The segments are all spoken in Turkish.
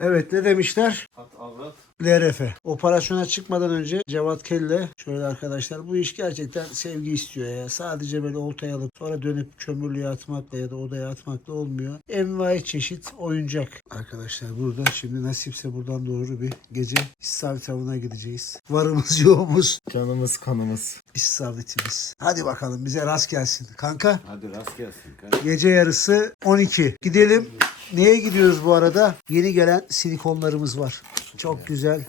Evet ne demişler? At avrat. LRF. Operasyona çıkmadan önce Cevat Kelle şöyle arkadaşlar bu iş gerçekten sevgi istiyor ya. Sadece böyle oltaya alıp sonra dönüp kömürlüğe atmakla ya da odaya atmakla olmuyor. Envai çeşit oyuncak. Arkadaşlar burada şimdi nasipse buradan doğru bir gece istavrit avına gideceğiz. Varımız yoğumuz Canımız kanımız. istavritimiz. Hadi bakalım bize rast gelsin. Kanka Hadi rast gelsin. kanka. gece yarısı 12. Gidelim. Neye gidiyoruz bu arada? Yeni gelen silikonlarımız var. Çok güzel.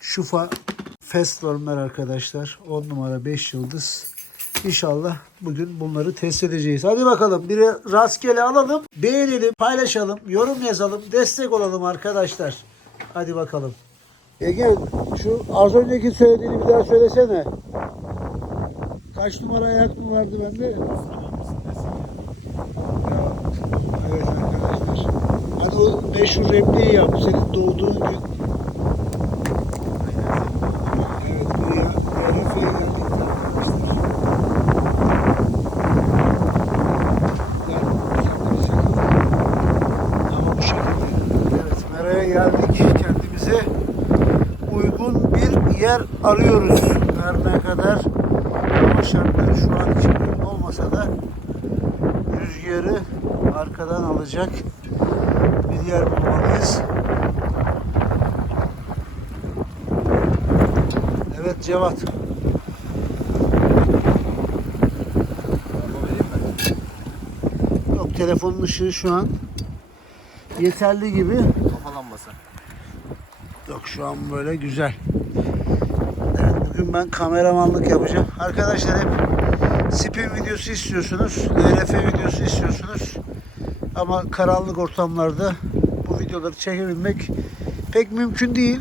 Şufa Festworm'lar arkadaşlar. 10 numara 5 yıldız. İnşallah bugün bunları test edeceğiz. Hadi bakalım biri rastgele alalım, beğenelim, paylaşalım, yorum yazalım, destek olalım arkadaşlar. Hadi bakalım. Ege şu az önceki söylediğini bir daha söylesene. Kaç numara ayak mı vardı bende? Ya, evet arkadaşlar. Hadi o meşhur repliği yap. Senin doğduğun gün. Evet buraya RF'ye geldik şekilde. Evet meraya geldik. Kendimize uygun bir yer arıyoruz. Her ne kadar hava şartları şu an için uygun olmasa da rüzgarı arkadan alacak bir yer bulmalıyız. Evet Cevat. Yok telefonun ışığı şu an yeterli gibi. Kafa lambası. Yok şu an böyle güzel. Evet bugün ben kameramanlık yapacağım. Arkadaşlar hep spin videosu istiyorsunuz. LRF videosu istiyorsunuz. Ama karanlık ortamlarda bu videoları çekebilmek pek mümkün değil.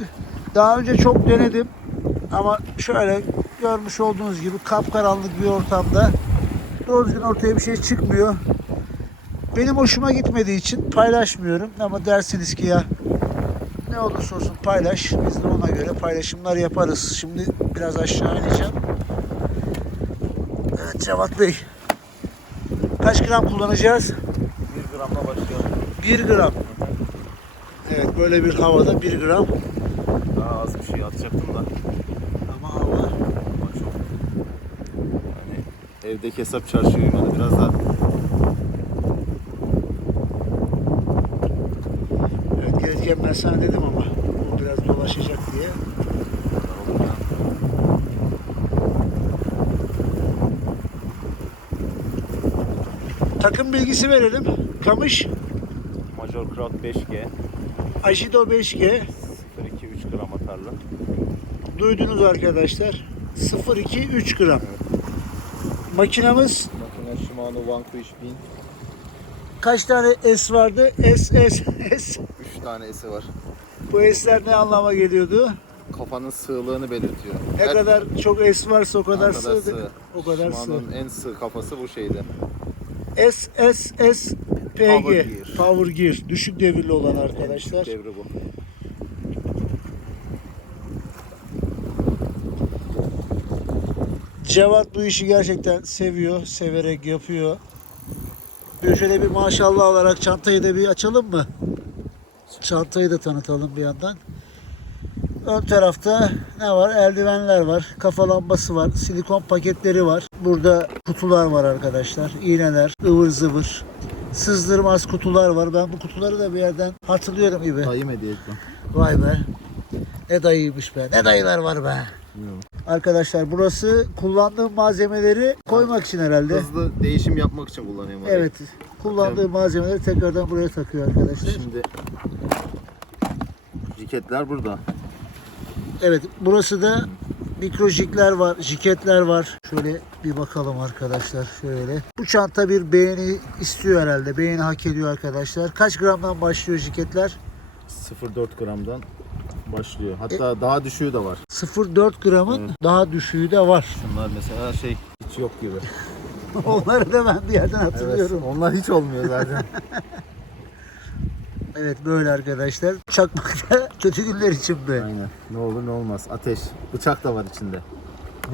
Daha önce çok denedim. Ama şöyle görmüş olduğunuz gibi kapkaranlık bir ortamda doğru düzgün ortaya bir şey çıkmıyor. Benim hoşuma gitmediği için paylaşmıyorum. Ama dersiniz ki ya ne olursa olsun paylaş. Biz de ona göre paylaşımlar yaparız. Şimdi biraz aşağı ineceğim. Evet Cevat Bey. Kaç gram kullanacağız? 1 gramla başlayalım. 1 gram. Evet böyle bir havada 1 gram. Daha az bir şey atacaktım da. Ama hava Ama çok. Hani evdeki hesap çarşıya uymadı. Biraz daha evet gelirken ben sana dedim ama o biraz dolaşacak diye. Takım bilgisi verelim. Kamış Crowd 5G. Ajido 5G. 0.2 3 gram atarlı. Duydunuz arkadaşlar. 0.2 3 gram. Makinamız Makine Shimano Vanquish 1000. kaç tane S vardı? S S S. 3 tane S'i var. Bu S'ler ne anlama geliyordu? Kafanın sığlığını belirtiyor. Ne Her- kadar çok S varsa o kadar, kadar sığ. sığ. O kadar sığ. Shimano'nun en sığ kafası bu şeydi. S S S PG Power Gear. Power Gear düşük devirli olan arkadaşlar. Devri bu. Cevat bu işi gerçekten seviyor, severek yapıyor. Şöyle bir maşallah olarak çantayı da bir açalım mı? Çantayı da tanıtalım bir yandan. Ön tarafta ne var? Eldivenler var, kafa lambası var, silikon paketleri var. Burada kutular var arkadaşlar. İğneler, ıvır zıvır. Sızdırmaz kutular var. Ben bu kutuları da bir yerden hatırlıyorum gibi. Dayım hediye etti. Vay be. Ne dayıymış be. Ne dayılar var be. Bilmiyorum. Arkadaşlar burası kullandığım malzemeleri koymak için herhalde. Hızlı değişim yapmak için kullanıyorum. orayı. Evet. Kullandığı malzemeleri tekrardan buraya takıyor arkadaşlar. Şimdi ciketler burada. Evet burası da mikrojikler var, jiketler var. Şöyle bir bakalım arkadaşlar şöyle. Bu çanta bir beğeni istiyor herhalde. Beğeni hak ediyor arkadaşlar. Kaç gramdan başlıyor jiketler? 0.4 gramdan başlıyor. Hatta daha düşüğü de var. 0.4 gramın Evet. daha düşüğü de var. Şunlar mesela şey hiç yok gibi. Onları da ben bir yerden Evet, hatırlıyorum. onlar hiç olmuyor zaten. Evet böyle arkadaşlar. Çakmakta kötü günler için be. Aynen. Ne olur ne olmaz. Ateş. Bıçak da var içinde.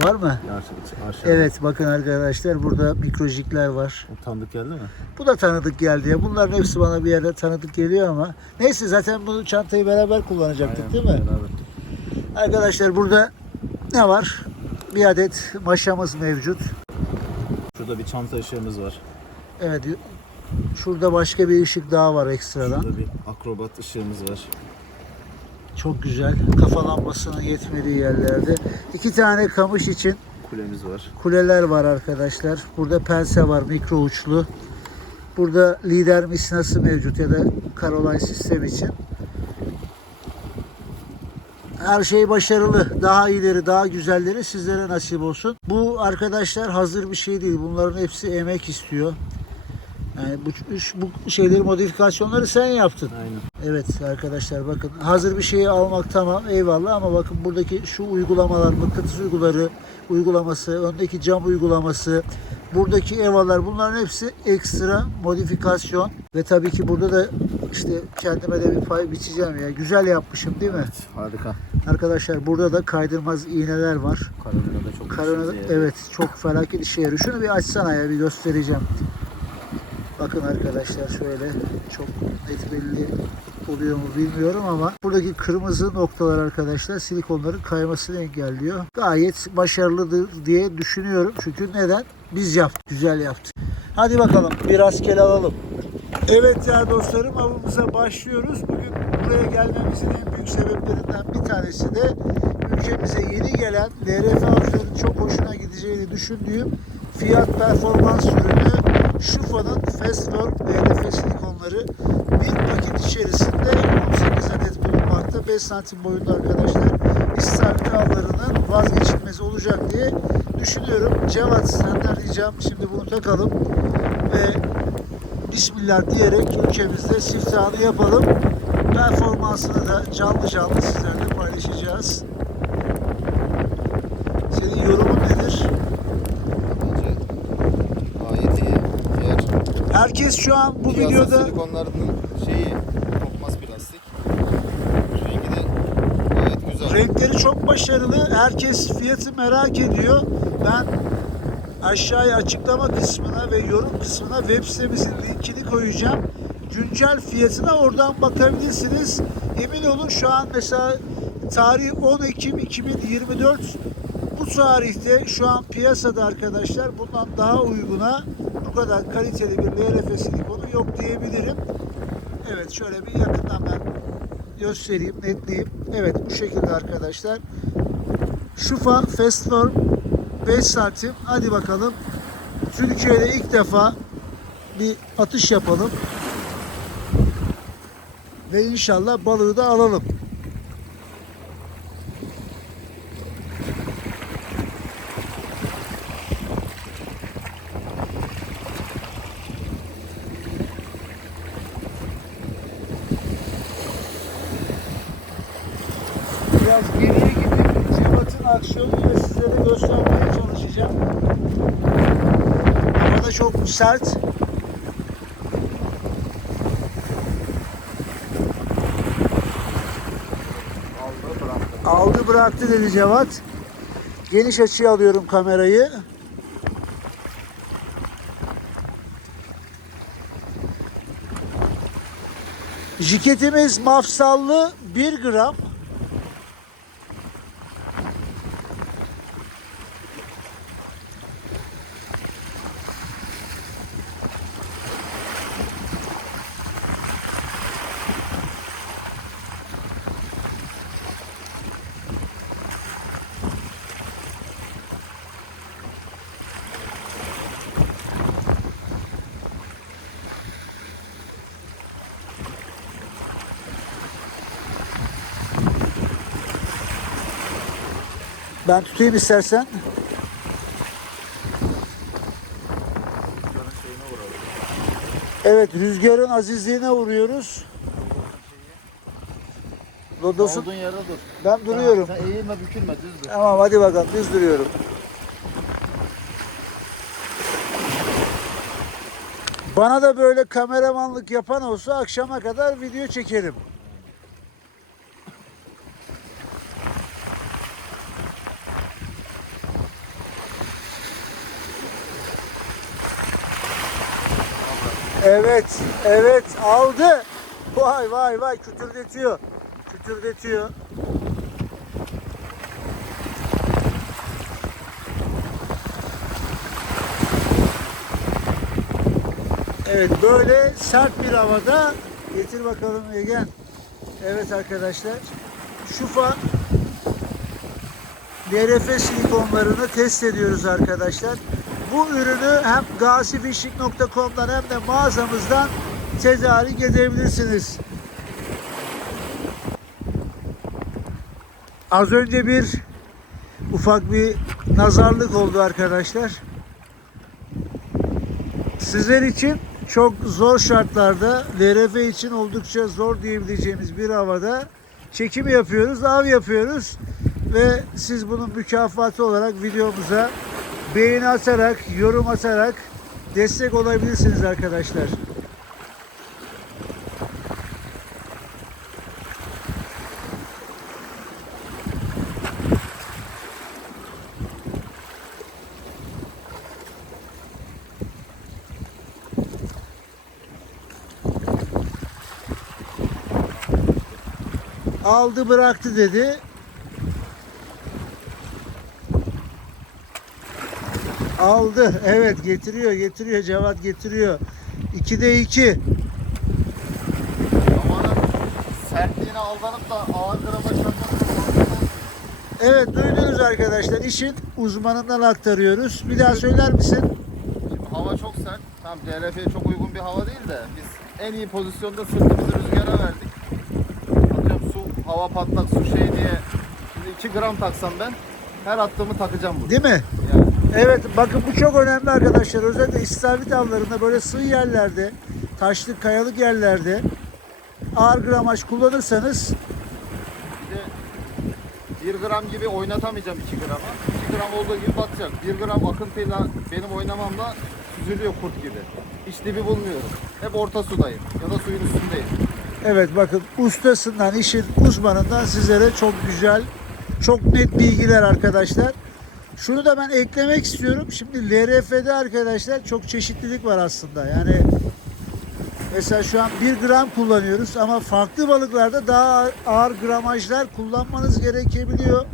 Var mı? Aşağı, aşağı. Evet bakın arkadaşlar burada mikrojikler var. O tanıdık geldi mi? Bu da tanıdık geldi ya. Bunların hepsi bana bir yerde tanıdık geliyor ama. Neyse zaten bu çantayı beraber kullanacaktık Aynen, değil mi? beraber. Arkadaşlar burada ne var? Bir adet maşamız mevcut. Şurada bir çanta ışığımız var. Evet. Şurada başka bir ışık daha var ekstradan. Şurada bir akrobat ışığımız var. Çok güzel. Kafa lambasının yetmediği yerlerde. İki tane kamış için Kulemiz var. kuleler var arkadaşlar. Burada pense var mikro uçlu. Burada lider misnası mevcut ya da Caroline sistem için. Her şey başarılı. Daha iyileri, daha güzelleri sizlere nasip olsun. Bu arkadaşlar hazır bir şey değil. Bunların hepsi emek istiyor. Yani bu, üç- bu şeyleri modifikasyonları sen yaptın. Aynen. Evet arkadaşlar bakın hazır bir şeyi almak tamam eyvallah ama bakın buradaki şu uygulamalar mıknatıs uyguları uygulaması, öndeki cam uygulaması, buradaki evalar bunların hepsi ekstra modifikasyon ve tabii ki burada da işte kendime de bir pay biçeceğim ya. Güzel yapmışım değil mi? Evet, harika. Arkadaşlar burada da kaydırmaz iğneler var. Karanlıkta çok yarıyor. evet çok felaket işe yarıyor. Şunu bir açsana ya bir göstereceğim. Bakın arkadaşlar şöyle çok net belli oluyor mu bilmiyorum ama buradaki kırmızı noktalar arkadaşlar silikonların kaymasını engelliyor. Gayet başarılıdır diye düşünüyorum. Çünkü neden? Biz yaptık. Güzel yaptık. Hadi bakalım bir rastgele alalım. Evet ya dostlarım avımıza başlıyoruz. Bugün buraya gelmemizin en büyük sebeplerinden bir tanesi de ülkemize yeni gelen LRF avcıların çok hoşuna gideceğini düşündüğüm fiyat performans ürünü Şufa'nın Fastwork LRF silikonları bir paket içerisinde 18 adet bulunmakta. 5 santim boyunda arkadaşlar istavrit avlarının vazgeçilmezi olacak diye düşünüyorum. Cevat senden ricam şimdi bunu takalım ve Bismillah diyerek ülkemizde siftahını yapalım. Performansını da canlı canlı sizlerle paylaşacağız. Senin yorumun nedir? Bence gayet iyi. Diğer Herkes şu an bu piyasa videoda silikonlarının şeyi kopmaz plastik. Rengi de gayet güzel. renkleri çok başarılı. Herkes fiyatı merak ediyor. Ben aşağıya açıklama kısmına ve yorum kısmına web sitemizin linkini koyacağım. Güncel fiyatına oradan bakabilirsiniz. Emin olun şu an mesela tarih 10 Ekim 2024 bu tarihte şu an piyasada arkadaşlar bundan daha uyguna bu kadar kaliteli bir LRF silikonu yok diyebilirim. Evet şöyle bir yakından ben göstereyim, netleyeyim. Evet bu şekilde arkadaşlar. Şufa Festor 5 santim. Hadi bakalım. Türkiye'de ilk defa bir atış yapalım. Ve inşallah balığı da alalım. Biraz geriye gidip Cevat'ın aksiyonunu da sizlere göstermeye çalışacağım. Hava da çok sert. Aldı bıraktı. Dedi Cevat. Geniş açıya alıyorum kamerayı. Jiketimiz mafsallı 1 gram. Ben tutayım istersen. Evet rüzgarın azizliğine uğruyoruz. Lodosun Olduğun dur. ben duruyorum. Sen eğilme bükülme düz dur. Tamam hadi bakalım düz duruyorum. Bana da böyle kameramanlık yapan olsa akşama kadar video çekerim. Evet, evet aldı. Vay vay vay kütürdetiyor. Kütürdetiyor. Evet böyle sert bir havada getir bakalım Egen. Evet arkadaşlar. Şufa DRF silikonlarını test ediyoruz arkadaşlar. Bu ürünü hem gazifishing.com'dan hem de mağazamızdan tedarik edebilirsiniz. Az önce bir ufak bir nazarlık oldu arkadaşlar. Sizler için çok zor şartlarda, LRF için oldukça zor diyebileceğimiz bir havada çekim yapıyoruz, av yapıyoruz ve siz bunun mükafatı olarak videomuza beğeni atarak, yorum atarak destek olabilirsiniz arkadaşlar. Aldı bıraktı dedi. Aldı. Evet getiriyor getiriyor. Cevat getiriyor. 2'de 2. Zamanın sertliğine aldanıp da ağır grama çarpmak Evet duydunuz arkadaşlar. İşin uzmanından aktarıyoruz. Bir daha söyler misin? Şimdi hava çok sert. Tam DRF'ye çok uygun bir hava değil de biz en iyi pozisyonda sırtımızı rüzgara verdik. Atıyorum su, hava patlak, su şey diye. Şimdi 2 gram taksam ben her attığımı takacağım bunu. Değil mi? Yani Evet bakın bu çok önemli arkadaşlar. Özellikle istavrit avlarında böyle sığ yerlerde, taşlık, kayalık yerlerde ağır gramaj kullanırsanız bir de 1 gram gibi oynatamayacağım 2 grama. 2 gram olduğu gibi batacak. 1 gram akıntıyla benim oynamamla süzülüyor kurt gibi. Hiç dibi bulmuyorum. Hep orta sudayım ya da suyun üstündeyim. Evet bakın ustasından, işin uzmanından sizlere çok güzel, çok net bilgiler arkadaşlar. Şunu da ben eklemek istiyorum. Şimdi LRF'de arkadaşlar çok çeşitlilik var aslında. Yani mesela şu an 1 gram kullanıyoruz ama farklı balıklarda daha ağır gramajlar kullanmanız gerekebiliyor.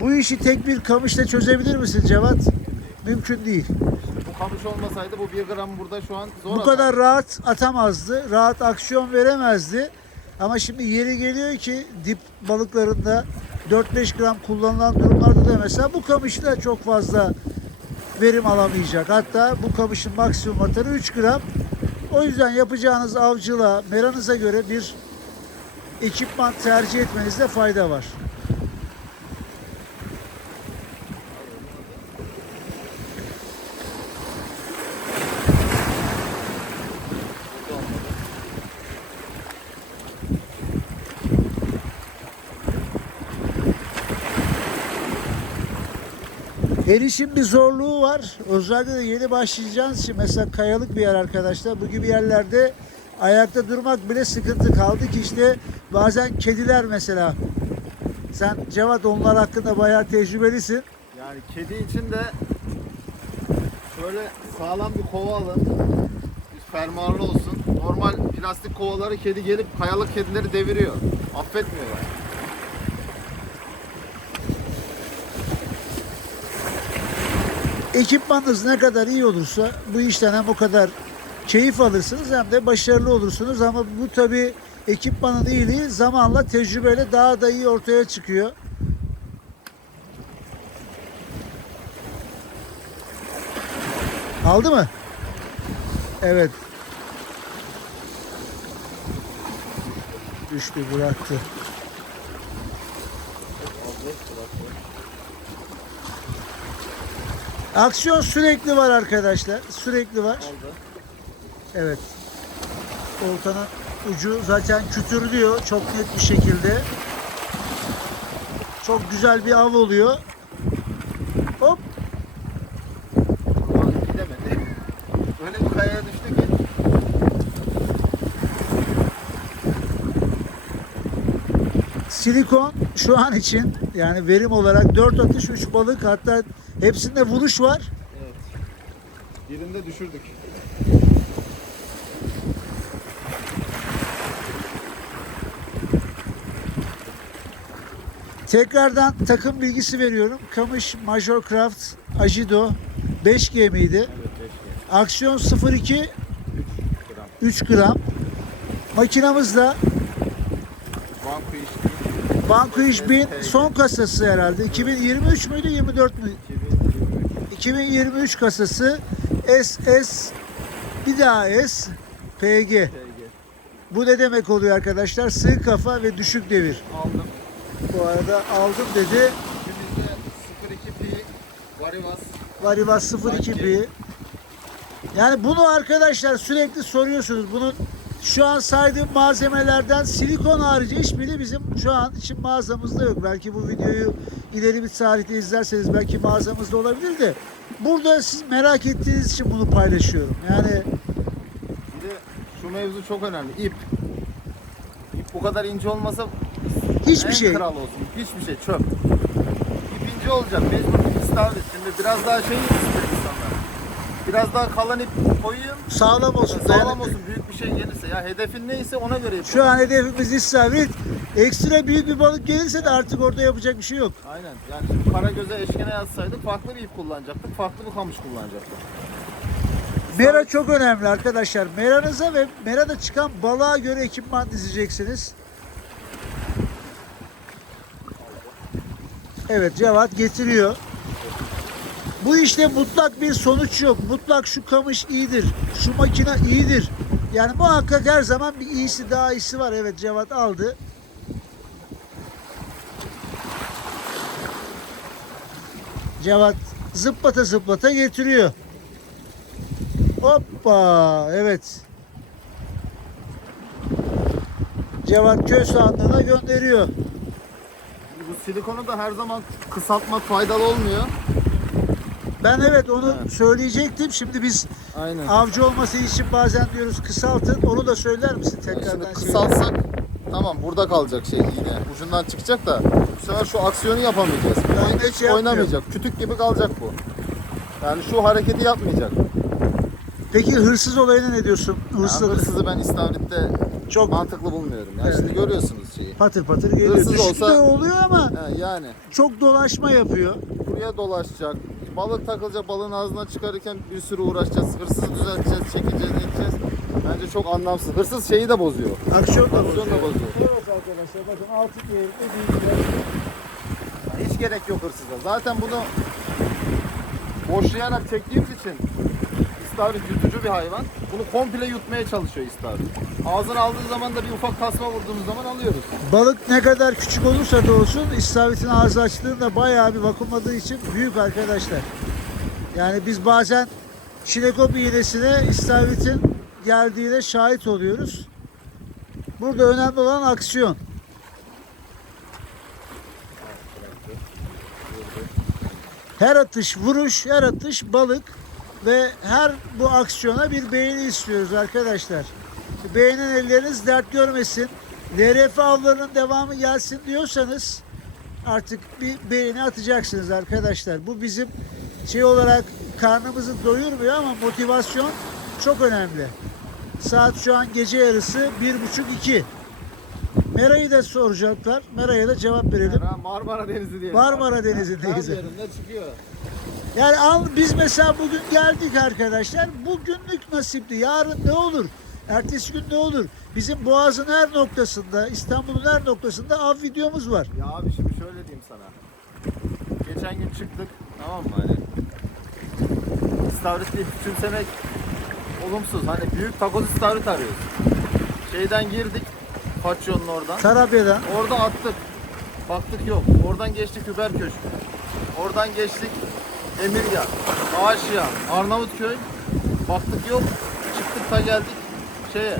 Bu işi tek bir kamışla çözebilir misin Cevat? Mümkün değil. Bu kamış olmasaydı bu 1 gram burada şu an zor Bu atar. kadar rahat atamazdı. Rahat aksiyon veremezdi. Ama şimdi yeri geliyor ki dip balıklarında 4-5 gram kullanılan durumlarda da mesela bu kamışla çok fazla verim alamayacak. Hatta bu kamışın maksimum atarı 3 gram. O yüzden yapacağınız avcılığa, meranıza göre bir ekipman tercih etmenizde fayda var. Erişim bir zorluğu var. Özellikle de yeni başlayacağınız için mesela kayalık bir yer arkadaşlar. Bu gibi yerlerde ayakta durmak bile sıkıntı kaldı ki işte bazen kediler mesela. Sen Cevat onlar hakkında bayağı tecrübelisin. Yani kedi için de şöyle sağlam bir kova alın. Fermuarlı olsun. Normal plastik kovaları kedi gelip kayalık kedileri deviriyor. Affetmiyor Ekipmanınız ne kadar iyi olursa bu işten hem o kadar keyif alırsınız hem de başarılı olursunuz ama bu tabi ekipmanın iyiliği zamanla tecrübeyle daha da iyi ortaya çıkıyor. Aldı mı? Evet. Düştü bıraktı. Aksiyon sürekli var arkadaşlar. Sürekli var. Evet. Oltanın ucu zaten kütürlüyor çok net bir şekilde. Çok güzel bir av oluyor. Hop. Ama gidemedi. Öyle bir kayaya düştü ki. Silikon şu an için yani verim olarak 4 atış 3 balık hatta Hepsinde vuruş var. Evet. Birinde düşürdük. Tekrardan takım bilgisi veriyorum. Kamış Major Craft Ajido 5G miydi? Evet, 5G. Aksiyon 02 3 gram. 3 gram. Makinamız da Vanquish 1000 son kasası herhalde. 2023 müydü 24 mü? 2023. 2023 kasası SS bir daha S PG. TG. Bu ne demek oluyor arkadaşlar? Sığ kafa ve düşük devir. Aldım. Bu arada aldım dedi. Cebimizde 02 pi Varivas. Varivas 02 bir. Yani bunu arkadaşlar sürekli soruyorsunuz. Bunun şu an saydığım malzemelerden silikon harici hiçbiri bizim şu an için mağazamızda yok. Belki bu videoyu ileri bir tarihte izlerseniz belki mağazamızda olabilir de burada siz merak ettiğiniz için bunu paylaşıyorum. Yani Bir de şu mevzu çok önemli. İp. İp bu kadar ince olmasa hiçbir en şey kral olsun. Hiçbir şey çöp. İp ince olacak. Mecbur istavrit. Şimdi biraz daha şey istiyor insanlar. Biraz daha kalın ip koyayım. sağlam olsun. Sağlam dayanıklı. olsun. Büyük bir şey gelirse. Ya hedefin neyse ona göre yapalım. Şu an hedefimiz istavrit. Ekstra büyük bir balık gelirse de artık orada yapacak bir şey yok. Aynen. Yani şimdi Karagöz'e eşkine yazsaydık farklı bir ip kullanacaktık. Farklı bir kamış kullanacaktık. Mera çok önemli arkadaşlar. Meranıza ve merada çıkan balığa göre ekipman dizeceksiniz. Evet Cevat getiriyor. Bu işte mutlak bir sonuç yok. Mutlak şu kamış iyidir. Şu makine iyidir. Yani muhakkak her zaman bir iyisi daha iyisi var. Evet Cevat aldı. Cevat zıplata zıplata getiriyor. Hoppa evet. Cevat köy sandığına gönderiyor. Bu silikonu da her zaman kısaltmak faydalı olmuyor. Ben evet onu Evet. söyleyecektim. Şimdi biz Aynen. avcı olması için bazen diyoruz kısaltın. Onu da söyler misin tekrardan? Şimdi şey- kısaltsak tamam burada kalacak şey yine. Ucundan çıkacak da bu sefer şu aksiyonu yapamayacağız. Yani Oyun hiç yapmıyor. oynamayacak. Kütük gibi kalacak bu. Yani şu hareketi yapmayacak. Peki hırsız olayına ne diyorsun? Yani Hırsız hırsızı ben istavritte çok mantıklı bulmuyorum. Yani Evet. şimdi görüyorsunuz şeyi. patır patır geliyor. Hırsız Düşük olsa- de oluyor ama Ha, yani çok dolaşma yapıyor. buraya dolaşacak. Balık takılacak balığın ağzından çıkarırken bir sürü uğraşacağız. Hırsızı düzelteceğiz, çekeceğiz, edeceğiz. Bence çok anlamsız. Hırsız şeyi de bozuyor. Aksiyon da Aksiyon da bozuyor. Evet arkadaşlar bakın altı değil. Hiç gerek yok hırsıza. Zaten bunu boşlayarak çektiğimiz için istavrit yutucu bir hayvan. Bunu komple yutmaya çalışıyor istavrit. Ağzına aldığı zaman da bir ufak tasma vurduğumuz zaman alıyoruz. Balık ne kadar küçük olursa da olsun istavritin ağzı açtığında bayağı bir vakumladığı için büyük arkadaşlar. Yani biz bazen çinekop iğnesine istavritin geldiğine şahit oluyoruz. Burada önemli olan aksiyon. Her atış vuruş, her atış balık ve her bu aksiyona bir beğeni istiyoruz arkadaşlar. Beğenin elleriniz dert görmesin. LRF avlarının devamı gelsin diyorsanız artık bir beğeni atacaksınız arkadaşlar. Bu bizim şey olarak karnımızı doyurmuyor ama motivasyon çok önemli. Saat şu an gece yarısı bir buçuk iki. Mera'yı da soracaklar. Mera'ya da cevap verelim. Ha, Marmara Denizi diye. Marmara Denizi'ndeyiz. Her yerinde çıkıyor. Yani al, biz mesela bugün geldik arkadaşlar. Bugünlük nasipti. Yarın ne olur? Ertesi gün ne olur? Bizim Boğaz'ın her noktasında, İstanbul'un her noktasında av videomuz var. Ya abi şimdi şöyle diyeyim sana. Geçen gün çıktık tamam mı hani istavritli küçümsemek olumsuz. Hani büyük takoz istavrit arıyoruz. Şeyden girdik Paçyon'un oradan. Tarabya'dan. Orada attık. Baktık yok. Oradan geçtik Hüber Köşkü. Oradan geçtik Emirya, Aşiya, Arnavutköy. Baktık yok. Çıktık da geldik şeye.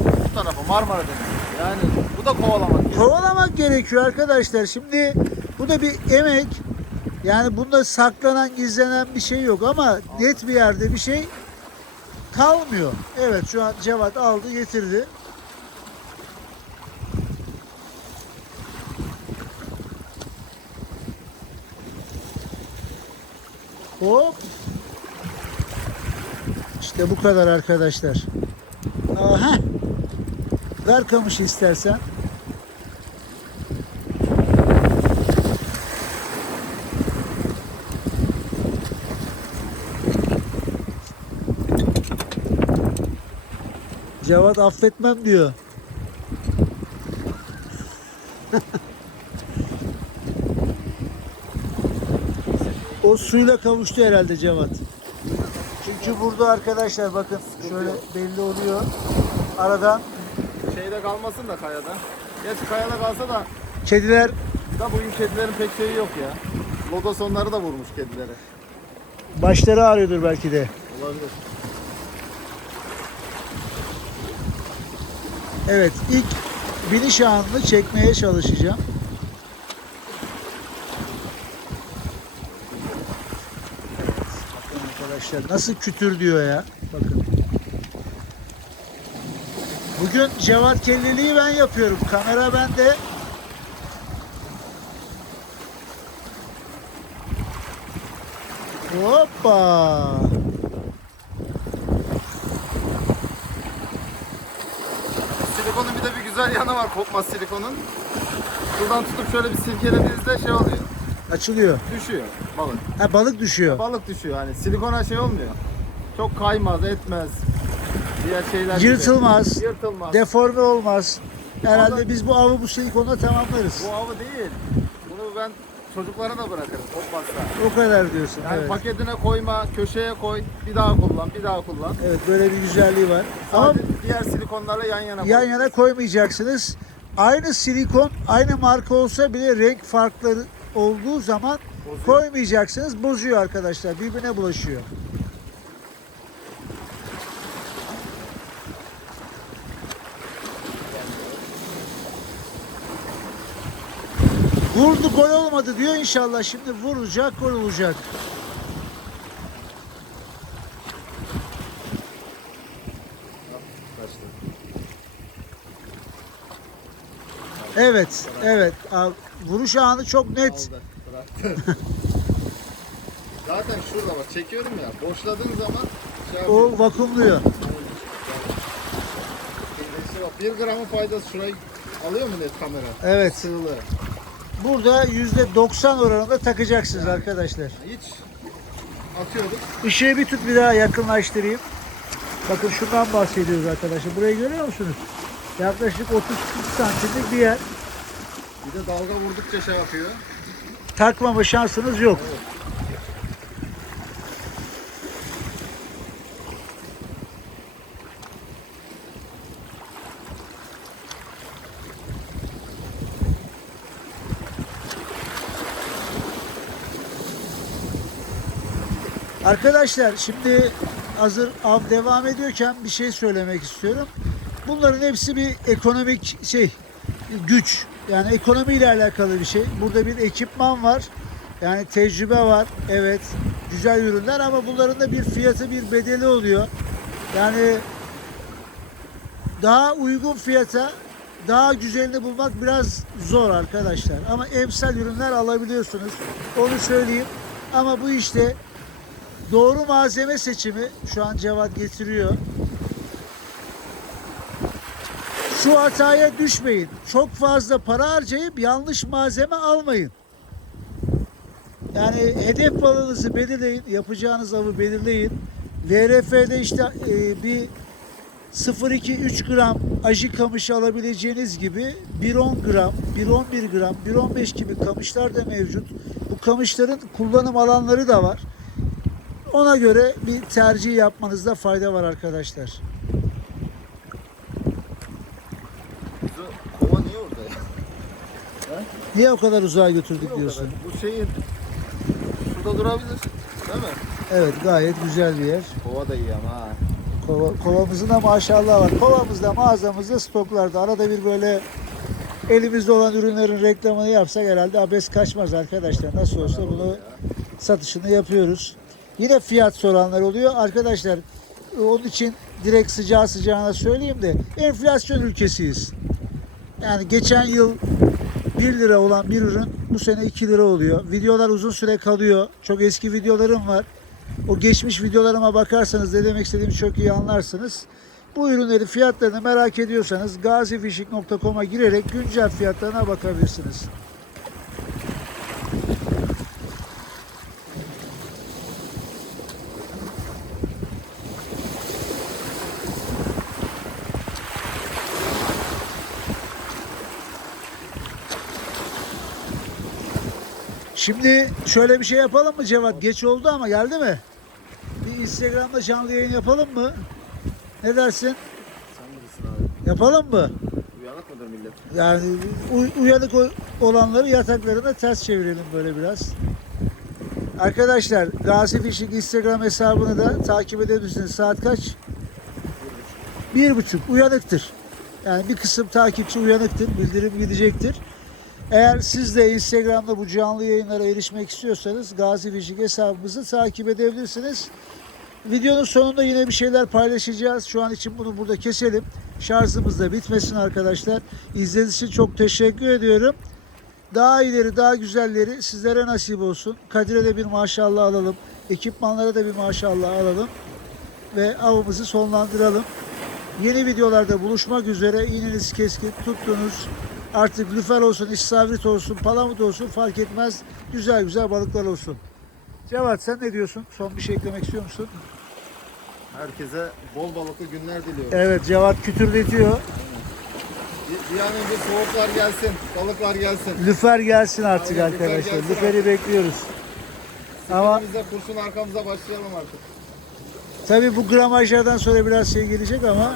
Bu tarafa Marmara Denizi. Yani bu da kovalamak. yani. Kovalamak gerekiyor arkadaşlar. Şimdi bu da bir emek. Yani bunda saklanan, gizlenen bir şey yok ama net bir yerde bir şey kalmıyor. Evet şu an Cevat aldı, getirdi. Hop. İşte bu kadar arkadaşlar. Aha. Ver kamışı istersen. Cevat affetmem diyor. o suyla kavuştu herhalde Cevat. Çünkü burada arkadaşlar bakın şöyle belli oluyor. Aradan Şeyde kalmasın da kayada. Gerçi kayada kalsa da kediler da bugün kedilerin pek şeyi yok ya. Lodosonları da vurmuş kedilere. başları ağrıyordur belki de. Olabilir. Evet ilk biniş anını çekmeye çalışacağım. Bakın arkadaşlar nasıl kütür diyor ya. Bakın. Bugün Cevat Kelleli'yi ben yapıyorum. Kamera bende. Hoppa. Silikonun bir de bir güzel yanı var kopmaz silikonun. Şuradan tutup şöyle bir silkelediğinizde şey oluyor. Açılıyor. Düşüyor balık. Ha, balık düşüyor. Balık düşüyor hani silikona şey olmuyor. Çok kaymaz, etmez. Diğer şeyler gibi. Yırtılmaz. Yırtılmaz. Deforme olmaz. Herhalde Vallahi- biz bu avı bu silikonla tamamlarız. Bu avı değil. Bunu ben çocuklara da bırakırım kopmazsa. O kadar diyorsun. Yani evet. paketine koyma, köşeye koy, bir daha kullan, bir daha kullan. evet böyle bir güzelliği var. Ama Sadece diğer silikonlarla yan yana koy. yan yana koymayacaksınız. Aynı silikon, aynı marka olsa bile renk farkları olduğu zaman Bozuyor. koymayacaksınız. Bozuyor arkadaşlar. Birbirine bulaşıyor. Vurdu gol olmadı diyor inşallah. Şimdi vuracak gol olacak. Evet, evet. Vuruş anı çok net. Zaten şurada bak çekiyorum ya. Boşladığın zaman şey. O vakumluyor. Bir gramın faydası şurayı alıyor mu net kamera? Evet. Sığılı. Burada %90 oranında takacaksınız arkadaşlar. Hiç atıyorduk. Işığı bir tut bir daha yakınlaştırayım. Bakın şundan bahsediyoruz arkadaşlar. Burayı görüyor musunuz? Yaklaşık 30-40 santimlik bir yer. Bir de dalga vurdukça şey yapıyor. Takmama şansınız yok. Arkadaşlar şimdi hazır av devam ediyorken bir şey söylemek istiyorum. Bunların hepsi bir ekonomik şey, güç. Yani ekonomiyle alakalı bir şey. Burada bir ekipman var. Yani tecrübe var. Evet. Güzel ürünler ama bunların da bir fiyatı, bir bedeli oluyor. Yani daha uygun fiyata daha güzelini bulmak biraz zor arkadaşlar. Ama emsal ürünler alabiliyorsunuz. Onu söyleyeyim. Ama bu işte doğru malzeme seçimi şu an Cevat getiriyor. Şu hataya düşmeyin. Çok fazla para harcayıp yanlış malzeme almayın. Yani hedef balığınızı belirleyin. Yapacağınız avı belirleyin. VRF'de işte e, bir 0,2-3 gram aji kamışı alabileceğiniz gibi 1,10 gram, 1,11 gram, 1,15 gibi kamışlar da mevcut. Bu kamışların kullanım alanları da var. Ona göre bir tercih yapmanızda fayda var arkadaşlar. Kuzu, kova niye orada ya? Niye o kadar uzağa Niye götürdük o diyorsun? Bu şeyin şurada durabilir. Değil mi? Evet gayet güzel bir yer. Kova da iyi ama ha. Kova, kovamızın da maşallah var. Kovamızda mağazamızda stoklarda arada bir böyle elimizde olan ürünlerin reklamını yapsak herhalde abes kaçmaz arkadaşlar. Nasıl olsa bunu satışını yapıyoruz. Yine fiyat soranlar oluyor. Arkadaşlar onun için direkt sıcağı sıcağına söyleyeyim de enflasyon ülkesiyiz. Yani geçen yıl 1 lira olan bir ürün bu sene 2 lira oluyor. Videolar uzun süre kalıyor. Çok eski videolarım var. O geçmiş videolarıma bakarsanız ne demek istediğimi çok iyi anlarsınız. Bu ürünlerin fiyatlarını merak ediyorsanız gazifishing.com'a girerek güncel fiyatlarına bakabilirsiniz. Şimdi şöyle bir şey yapalım mı Cevat? Geç oldu ama geldi mi? Bir Instagram'da canlı yayın yapalım mı? Ne dersin? Sen bilirsin abi. Yapalım mı? Uyanık mıdır millet? Yani uy- uyanık olanları yataklarına ters çevirelim böyle biraz. Arkadaşlar Gazi Fishing Instagram hesabını da takip edebilirsiniz. Saat kaç? Bir buçuk. Uyanıktır. Yani bir kısım takipçi uyanıktır. Bildirim gidecektir. Eğer siz de Instagram'da bu canlı yayınlara erişmek istiyorsanız Gazi Fishing hesabımızı takip edebilirsiniz. Videonun sonunda yine bir şeyler paylaşacağız. Şu an için bunu burada keselim. Şarjımız da bitmesin arkadaşlar. İzlediğiniz için çok teşekkür ediyorum. Daha ileri, daha güzelleri sizlere nasip olsun. Kadir'e de bir maşallah alalım. Ekipmanlara da bir maşallah alalım. Ve avımızı sonlandıralım. Yeni videolarda buluşmak üzere. İğneniz keskin, tuttunuz. Artık lüfer olsun, istavrit olsun, palamut olsun fark etmez. Güzel güzel balıklar olsun. Cevat sen ne diyorsun? Son bir şey eklemek istiyor musun? Herkese bol balıklı günler diliyorum. Evet Cevat kütürdetiyor. Bir, bir an önce soğuklar gelsin, balıklar gelsin. Lüfer gelsin artık Aynen, lüfer arkadaşlar. gelsin Lüferi artık. bekliyoruz. Ama Bize kurşun arkamıza başlayalım artık. tabii bu gramajlardan sonra biraz şey gelecek ama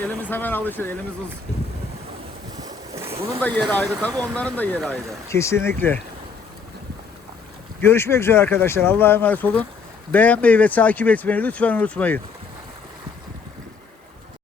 El- Elimiz hemen alışır, elimiz uz. Bunun da yeri ayrı tabii, onların da yeri ayrı. kesinlikle. Görüşmek üzere arkadaşlar. Allah'a emanet olun. Beğenmeyi ve takip etmeyi lütfen unutmayın.